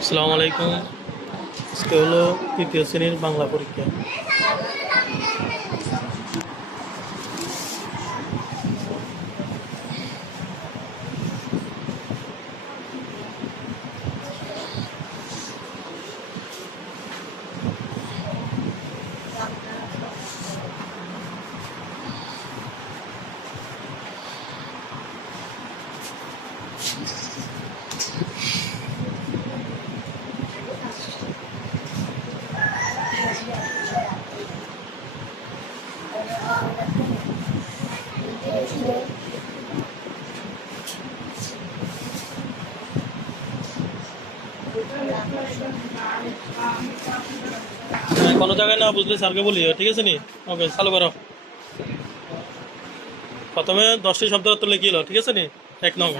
আসসালামু আলাইকুম। আজকে হলো তৃতীয় শ্রেণির বাংলা পরীক্ষা। কোনো জায়গায় না বুঝলে স্যারকে বলি ঠিক আছে নি? ওকে, চালু করো। প্রথমে দশটি শব্দ লিখিয়ে ঠিক আছে নি? এক নং।